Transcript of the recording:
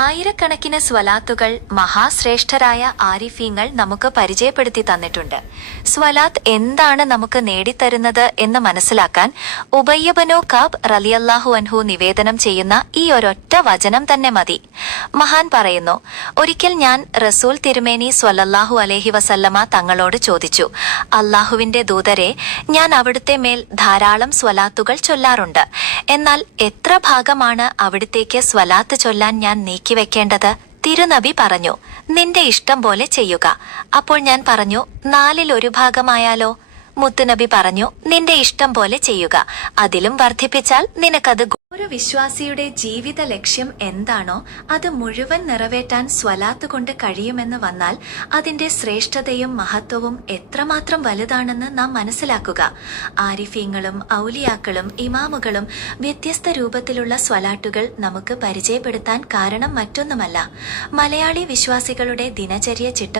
ആയിരക്കണക്കിന് സ്വലാത്തുകൾ മഹാശ്രേഷ്ഠരായ ആരിഫീങ്ങൾ നമുക്ക് പരിചയപ്പെടുത്തി തന്നിട്ടുണ്ട്. സ്വലാത്ത് എന്താണ് നമുക്ക് നേടിത്തരുന്നത് എന്ന് മനസ്സിലാക്കാൻ ഉബയ്യ ബനു കഅബ് റളിയല്ലാഹു അൻഹു നിവേദനം ചെയ്യുന്ന ഈ ഒരൊറ്റ വചനം തന്നെ മതി. മഹാൻ പറയുന്നു, ഒരിക്കൽ ഞാൻ റസൂൽ തിരുമേനി സ്വല്ലല്ലാഹു അലൈഹി വസല്ലമ തങ്ങളോട് ചോദിച്ചു, അല്ലാഹുവിന്റെ ദൂതരെ, ഞാൻ അവിടുത്തെ മേൽ ധാരാളം സ്വലാത്തുകൾ ചൊല്ലാറുണ്ട്. എന്നാൽ എത്ര ഭാഗമാണ് അവിടുത്തേക്ക് സ്വലാത്ത് ചൊല്ലാൻ ഞാൻ നീക്കിവെക്കേണ്ടത്? തിരുനബി പറഞ്ഞു, നിന്റെ ഇഷ്ടം പോലെ ചെയ്യുക. അപ്പോൾ ഞാൻ പറഞ്ഞു, 1/4 ഭാഗമായാലോ? മുത്തുനബി പറഞ്ഞു, നിന്റെ ഇഷ്ടം പോലെ ചെയ്യുക. അതിലും വർദ്ധിപ്പിച്ചാൽ നിനക്കത്. ഒരു വിശ്വാസിയുടെ ജീവിത ലക്ഷ്യം എന്താണോ അത് മുഴുവൻ നിറവേറ്റാൻ സ്വലാത്ത് കൊണ്ട് കഴിയുമെന്ന് വന്നാൽ അതിന്റെ ശ്രേഷ്ഠതയും മഹത്വവും എത്രമാത്രം വലുതാണെന്ന് നാം മനസ്സിലാക്കുക. ആരിഫീങ്ങളും ഔലിയാക്കളും ഇമാമുകളും വ്യത്യസ്ത രൂപത്തിലുള്ള സ്വലാറ്റുകൾ നമുക്ക് പരിചയപ്പെടുത്താൻ കാരണം മറ്റൊന്നുമല്ല, മലയാളി വിശ്വാസികളുടെ ദിനചര്യ ചിട്ട